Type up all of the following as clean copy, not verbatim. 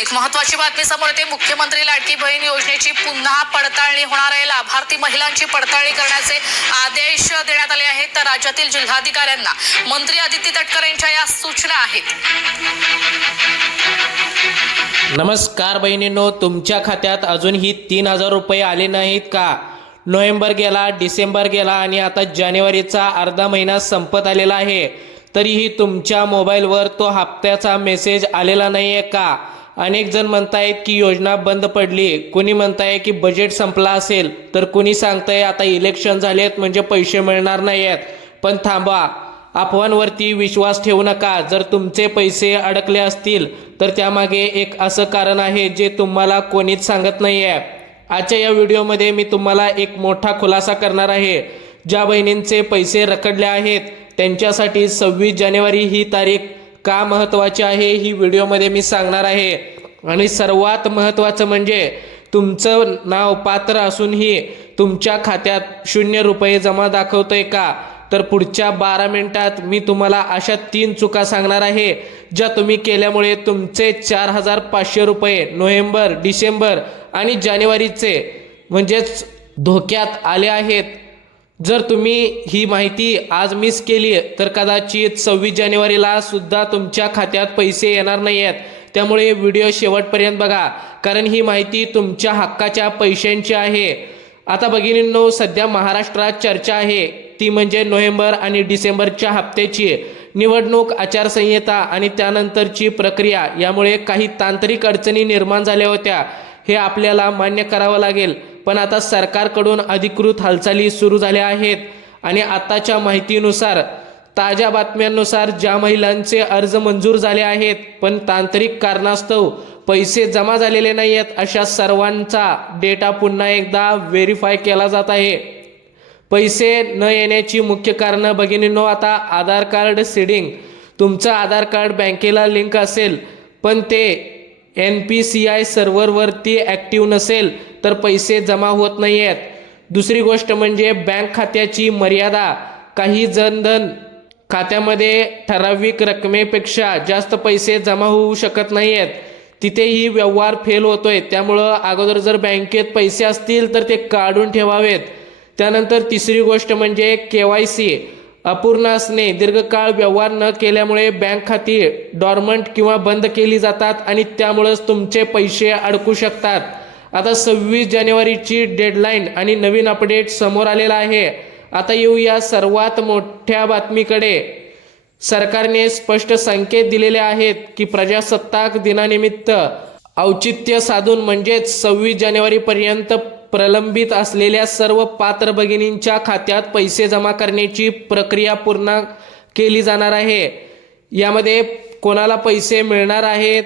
एक महत्त्वाची बातमी समोर येते। मुख्यमंत्री लाडकी बहीण योजनेची पुन्हा पडताळणी होणार आहे। लाभार्थी महिलांची पडताळणी करण्याचे आदेश देण्यात आले आहेत। तर राज्यातील जिल्हाधिकाऱ्यांना मंत्री आदित्य तटकरे यांच्या या सूचना आहेत। नमस्कार बहिणींनो, तुमच्या खात्यात अजूनही 3000 रुपये आले नाहीत का? नोव्हेंबर गेला, डिसेंबर गेला आणि आता जानेवारीचा अर्धा महिना संपत आलेला आहे, तरीही तुमच्या मोबाईलवर तो हप्त्याचा मेसेज आलेला नाही आहे का? अनेक जण म्हणतायत की योजना बंद पडली, कोणी म्हणताय की बजेट संपला असेल, तर कोणी सांगताय आता इलेक्शन झालेत म्हणजे पैसे मिळणार नाहीत। पण थांबा, अफवांवरती विश्वास ठेवू नका। जर तुमचे पैसे अडकले असतील तर त्यामागे एक असं कारण आहे जे तुम्हाला कोणीच सांगत नाही आहे। आजच्या या व्हिडिओमध्ये मी तुम्हाला एक मोठा खुलासा करणार आहे। ज्या बहिणींचे पैसे रखडले आहेत त्यांच्यासाठी 26 जानेवारी ही तारीख का महत्त्वाची आहे ही व्हिडिओमध्ये मी सांगणार आहे। आणि सर्वात महत्त्वाचं म्हणजे तुमचं नाव पात्र असूनही तुमच्या खात्यात 0 रुपये जमा दाखवतोय का? तर पुढच्या 12 मिनिटात मी तुम्हाला अशा 3 चुका सांगणार आहे ज्या तुम्ही केल्यामुळे तुमचे 4500 रुपये नोव्हेंबर, डिसेंबर आणि जानेवारीचे म्हणजेच धोक्यात आले आहेत। जर तुम्ही ही माहिती आज मिस केली तर कदाचित 26 जानेवारीला सुद्धा तुमच्या खात्यात पैसे येणार नाही आहेत। त्यामुळे व्हिडिओ शेवटपर्यंत बघा, कारण ही माहिती तुमच्या हक्काच्या पैशांची आहे। आता भगिनींनो, सध्या महाराष्ट्रात चर्चा आहे ती म्हणजे नोव्हेंबर आणि डिसेंबरच्या हप्त्याची। निवडणूक आचारसंहिता आणि त्यानंतरची प्रक्रिया यामुळे काही तांत्रिक अडचणी निर्माण झाल्या होत्या, हे आपल्याला मान्य करावं लागेल। पण आता सरकारकडून अधिकृत हालचाली सुरू झाल्या आहेत आणि आताच्या माहितीनुसार, ताज्या बातम्यांनुसार ज्या महिलांचे अर्ज मंजूर झाले आहेत पण तांत्रिक कारणास्तव पैसे जमा झालेले नाही आहेत, अशा सर्वांचा डेटा पुन्हा एकदा व्हेरीफाय केला जात आहे। पैसे न येण्याची मुख्य कारणं भगिनींनो, आता आधार कार्ड सीडिंग। तुमचं आधार कार्ड बँकेला लिंक असेल पण ते NPCI सर्व्हरवरती ॲक्टिव्ह नसेल तर पैसे जमा होत नाही आहेत। दुसरी गोष्ट म्हणजे बँक खात्याची मर्यादा। काही जनधन खात्यामध्ये ठराविक रकमेपेक्षा जास्त पैसे जमा होऊ शकत नाही आहेत, तिथेही व्यवहार फेल होतोय। त्यामुळं अगोदर जर बँकेत पैसे असतील तर ते काढून ठेवावेत। त्यानंतर तिसरी गोष्ट म्हणजे KYC अपूर्ण असणे। दीर्घकाळ व्यवहार न केल्यामुळे बँक खाती डॉर्मंट किंवा बंद केली जातात आणि त्यामुळेच तुमचे पैसे अडकू शकतात। आता 26 जानेवारीची डेडलाईन आणि नवीन अपडेट समोर आलेला आहे। आता येऊया सर्वात मोठ्या बातमीकडे। सरकारने स्पष्ट संकेत दिलेले आहेत की प्रजासत्ताक दिनानिमित्त औचित्य साधून म्हणजेच 26 जानेवारीपर्यंत प्रलंबित असलेल्या सर्व पात्र भगिनींच्या खात्यात पैसे जमा करण्याची प्रक्रिया पूर्ण केली जाणार आहे। यामध्ये कोणाला पैसे मिळणार आहेत?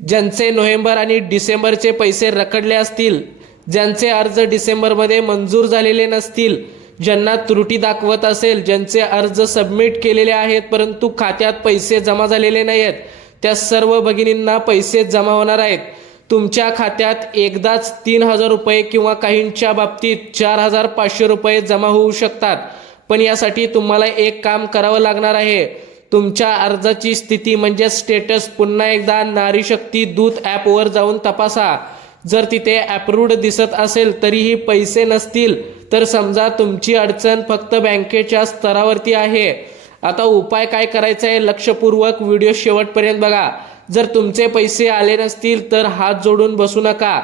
ज्यांचे नोव्हेंबर आणि डिसेंबरचे पैसे रखडले असतील, ज्यांचे अर्ज डिसेंबरमध्ये मंजूर झालेले नसतील, ज्यांना त्रुटी दाखवत असेल, ज्यांचे अर्ज सबमिट केलेले आहेत परंतु खात्यात पैसे जमा झालेले नाही आहेत, त्या सर्व भगिनींना पैसे जमा होणार आहेत। तुमच्या खात्यात एकदाच 3000 रुपये किंवा काहींच्या बाबतीत 4500 रुपये जमा होऊ शकतात। पण यासाठी तुम्हाला एक काम करावं लागणार आहे। तुमच्या अर्जाची स्थिती म्हणजे स्टेटस पुन्हा एकदा नारी शक्ती दूत ॲपवर जाऊन तपासा। जर तिथे अप्रूव्ड दिसत असेल तरीही पैसे नसतील तर समजा तुमची अडचण फक्त बँकेच्या स्तरावरती आहे। आता उपाय काय करायचा आहे, लक्षपूर्वक व्हिडिओ शेवटपर्यंत बघा। जर तुमचे पैसे आले नसतील तर हात जोडून बसू नका।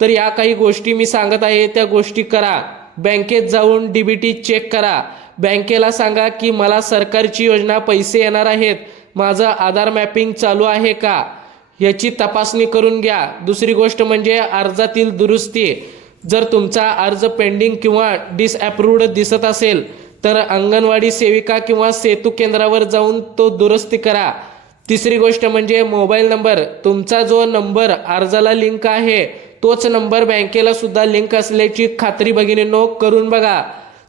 तर या काही गोष्टी मी सांगत आहे त्या गोष्टी करा। बँकेत जाऊन DBT चेक करा। बँकेला सांगा की मला सरकारची योजना पैसे येणार आहेत, माझं आधार मॅपिंग चालू आहे का याची तपासणी करून घ्या। दुसरी गोष्ट म्हणजे अर्जातील दुरुस्ती। जर तुमचा अर्ज पेंडिंग किंवा डिसअप्रूव्ड दिसत असेल तर अंगणवाडी सेविका किंवा सेतू केंद्रावर जाऊन तो दुरुस्ती करा। तिसरी गोष्ट म्हणजे मोबाईल नंबर। तुमचा जो नंबर अर्जाला लिंक आहे तोच नंबर बँकेला सुद्धा लिंक असल्याची खात्री भगिनींनो करून बघा।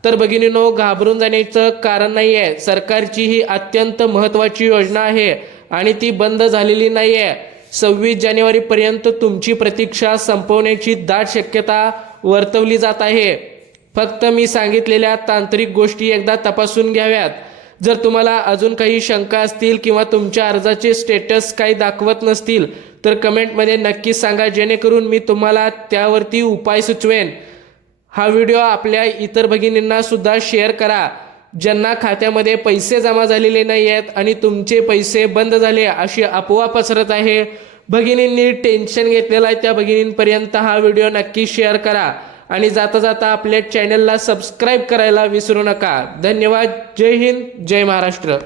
तर भगिनींनो, घाबरून जाण्याचं कारण नाही आहे। सरकारची ही अत्यंत महत्त्वाची योजना आहे आणि ती बंद झालेली नाही आहे। 26 जानेवारीपर्यंत तुमची प्रतीक्षा संपवण्याची दाट शक्यता वर्तवली जात आहे। फक्त मी सांगितलेल्या तांत्रिक गोष्टी एकदा तपासून घ्याव्यात। जर तुम्हाला अजून काही शंका असतील किंवा तुमच्या अर्जाचे स्टेटस काही दाखवत नसतील तर कमेंटमध्ये नक्की सांगा, जेणेकरून मी तुम्हाला त्यावरती उपाय सुचवेन. हा व्हिडिओ आपल्या इतर भगिनींना सुद्धा शेअर करा ज्यांना खात्यामध्ये पैसे जमा झालेले नाही आहेत आणि तुमचे पैसे बंद झाले अशी अफवा पसरत आहे. भगिनींनी टेन्शन घेतलेलं आहे त्या भगिनींपर्यंत हा व्हिडिओ नक्की शेअर करा आणि जाता जाता आपल्या चॅनलला सबस्क्राईब करायला विसरू नका. धन्यवाद. जय हिंद, जय महाराष्ट्र.